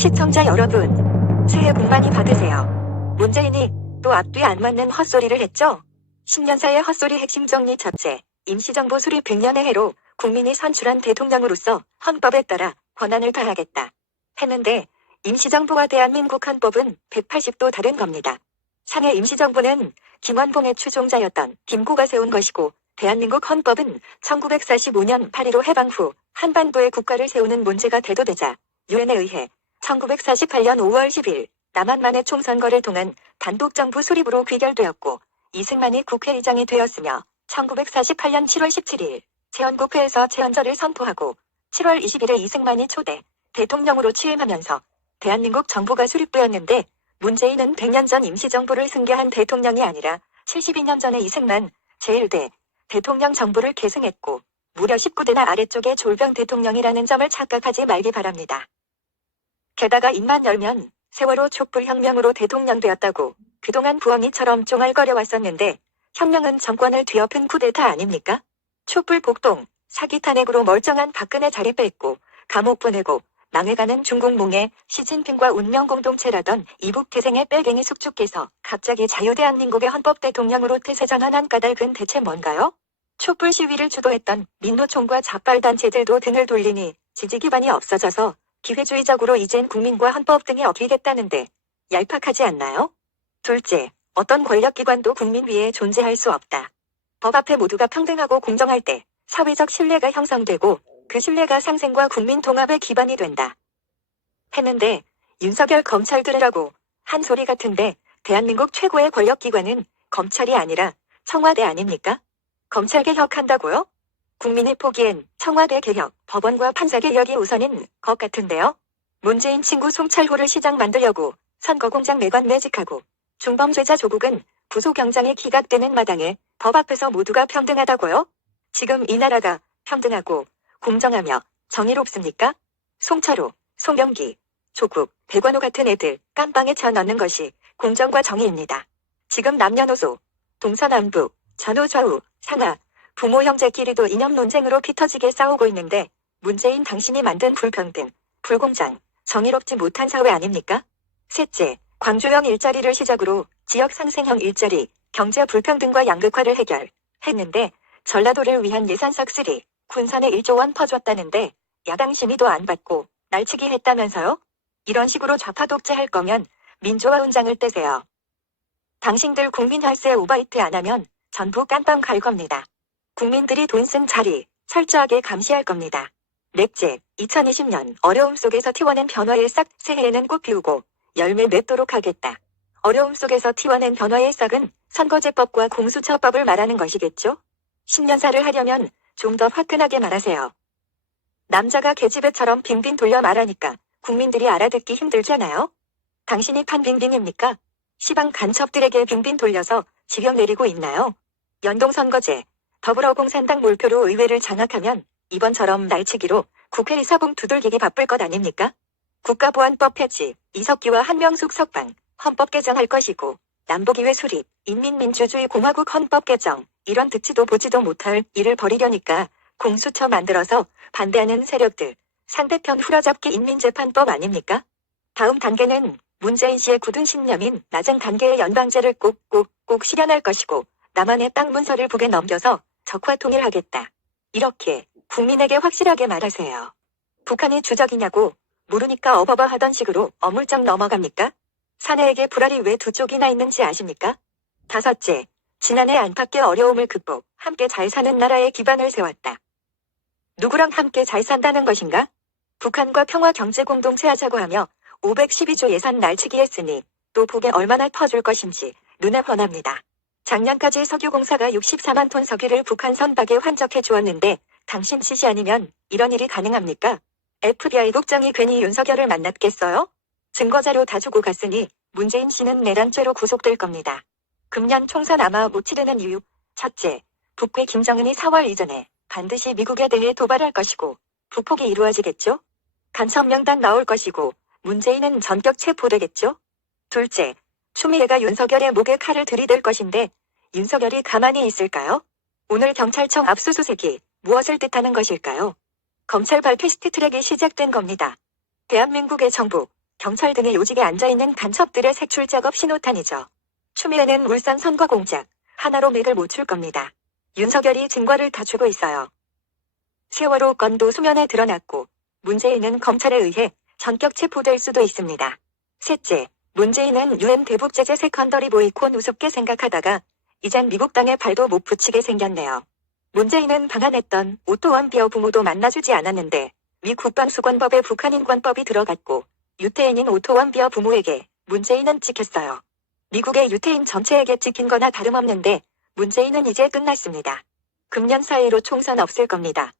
시청자 여러분, 새해 복 많이 받으세요. 문재인이 또 앞뒤 안 맞는 헛소리를 했죠? 10년사의 헛소리 핵심 정리 첫째, 임시정부 수립 100년의 해로 국민이 선출한 대통령으로서 헌법에 따라 권한을 다하겠다 했는데 임시정부와 대한민국 헌법은 180도 다른 겁니다. 상해 임시정부는 김원봉의 추종자였던 김구가 세운 것이고 대한민국 헌법은 1945년 8.15 해방 후 한반도에 국가를 세우는 문제가 대두되자 유엔에 의해 1948년 5월 10일 남한만의 총선거를 통한 단독정부 수립으로 귀결되었고 이승만이 국회의장이 되었으며 1948년 7월 17일 제헌국회에서 제헌절을 선포하고 7월 20일에 이승만이 초대 대통령으로 취임하면서 대한민국 정부가 수립되었는데 문재인은 100년 전 임시정부를 승계한 대통령이 아니라 72년 전에 이승만 제1대 대통령 정부를 계승했고 무려 19대나 아래쪽의 졸병 대통령이라는 점을 착각하지 말기 바랍니다. 게다가 입만 열면 세월호 촛불혁명으로 대통령 되었다고 그동안 부엉이처럼 쫑알거려왔었는데 혁명은 정권을 뒤엎은 쿠데타 아닙니까? 촛불 폭동, 사기 탄핵으로 멀쩡한 박근혜 자리 뺐고 감옥 보내고 망해가는 중국 몽에 시진핑과 운명공동체라던 이북 태생의 빨갱이 숙주께서 갑자기 자유대한민국의 헌법 대통령으로 태세전환한 까닭은 대체 뭔가요? 촛불 시위를 주도했던 민노총과 자발단체들도 등을 돌리니 지지 기반이 없어져서 기회주의적으로 이젠 국민과 헌법 등에 엎이겠다는데 얄팍하지 않나요? 둘째, 어떤 권력기관도 국민 위에 존재할 수 없다. 법 앞에 모두가 평등하고 공정할 때 사회적 신뢰가 형성되고 그 신뢰가 상생과 국민 통합의 기반이 된다. 했는데 윤석열 검찰 들으라고 한 소리 같은데 대한민국 최고의 권력기관은 검찰이 아니라 청와대 아닙니까? 검찰 개혁한다고요? 국민이 보기엔 청와대 개혁, 법원과 판사 개혁이 우선인 것 같은데요. 문재인 친구 송철호를 시장 만들려고 선거공장 매관 매직하고 중범죄자 조국은 부소경장에 기각되는 마당에 법 앞에서 모두가 평등하다고요? 지금 이 나라가 평등하고 공정하며 정의롭습니까? 송철호, 송병기, 조국, 백원호 같은 애들 깜빵에 쳐넣는 것이 공정과 정의입니다. 지금 남녀노소, 동서남북, 전후좌우, 상하, 부모 형제끼리도 이념 논쟁으로 피터지게 싸우고 있는데 문재인 당신이 만든 불평등, 불공정, 정의롭지 못한 사회 아닙니까? 셋째, 광주형 일자리를 시작으로 지역 상생형 일자리, 경제 불평등과 양극화를 해결했는데 전라도를 위한 예산 싹쓸이, 군산에 1조 원 퍼줬다는데 야당 심의도 안 받고 날치기 했다면서요? 이런 식으로 좌파 독재할 거면 민주화 훈장을 떼세요. 당신들 국민 혈세 오바이트 안 하면 전부 깜빵 갈 겁니다. 국민들이 돈 쓴 자리 철저하게 감시할 겁니다. 넷째, 2020년 어려움 속에서 T1은 변화의 싹 새해에는 꽃 피우고 열매 맺도록 하겠다. 어려움 속에서 T1은 변화의 싹은 선거제법과 공수처법을 말하는 것이겠죠? 10년사를 하려면 좀 더 화끈하게 말하세요. 남자가 계집애처럼 빙빙 돌려 말하니까 국민들이 알아듣기 힘들잖아요? 당신이 판 빙빙입니까? 시방 간첩들에게 빙빙 돌려서 지령 내리고 있나요? 연동선거제, 더불어공산당 몰표로 의회를 장악하면 이번처럼 날치기로 국회 사봉 두들기기 바쁠 것 아닙니까? 국가보안법 폐지, 이석기와 한명숙 석방, 헌법 개정할 것이고 남북의회 수립, 인민민주주의 공화국 헌법 개정, 이런 듣지도 보지도 못할 일을 벌이려니까 공수처 만들어서 반대하는 세력들, 상대편 후려잡기 인민재판법 아닙니까? 다음 단계는 문재인 씨의 굳은 신념인 낮은 단계의 연방제를 꼭 실현할 것이고 남한의 땅 문서를 북에 넘겨서 적화통일하겠다. 이렇게 국민에게 확실하게 말하세요. 북한이 주적이냐고 모르니까 어버버 하던 식으로 어물쩍 넘어갑니까? 사내에게 불알이 왜 두 쪽이나 있는지 아십니까? 다섯째, 지난해 안팎의 어려움을 극복, 함께 잘 사는 나라의 기반을 세웠다. 누구랑 함께 잘 산다는 것인가? 북한과 평화 경제 공동체 하자고 하며 512조 예산 날치기 했으니 또 북에 얼마나 퍼줄 것인지 눈에 훤합니다. 작년까지 석유공사가 64만 톤 석유를 북한 선박에 환적해 주었는데 당신 지시 아니면 이런 일이 가능합니까? FBI 국장이 괜히 윤석열을 만났겠어요? 증거자료 다 주고 갔으니 문재인 씨는 내란죄로 구속될 겁니다. 금년 총선 아마 못 치르는 이유. 첫째, 북괴 김정은이 4월 이전에 반드시 미국에 대해 도발할 것이고 북폭이 이루어지겠죠? 간첩 명단 나올 것이고 문재인은 전격 체포되겠죠? 둘째, 추미애가 윤석열의 목에 칼을 들이댈 것인데 윤석열이 가만히 있을까요? 오늘 경찰청 압수수색이 무엇을 뜻하는 것일까요? 검찰발 패스트트랙이 시작된 겁니다. 대한민국의 정부, 경찰 등의 요직에 앉아있는 간첩들의 색출 작업 신호탄이죠. 추미애는 울산 선거 공작 하나로 맥을 못 출 겁니다. 윤석열이 증거를 갖추고 있어요. 세월호 건도 수면에 드러났고 문재인은 검찰에 의해 전격 체포될 수도 있습니다. 셋째, 문재인은 UN 대북 제재 세컨더리 보이콘 우습게 생각하다가 이젠 미국 땅에 발도 못 붙이게 생겼네요. 문재인은 방한했던 오토원 비어 부모도 만나주지 않았는데 미 국방수권법에 북한 인권법이 들어갔고 유태인인 오토원 비어 부모에게 문재인은 찍혔어요. 미국의 유태인 전체에게 찍힌 거나 다름없는데 문재인은 이제 끝났습니다. 금년 사이로 총선 없을 겁니다.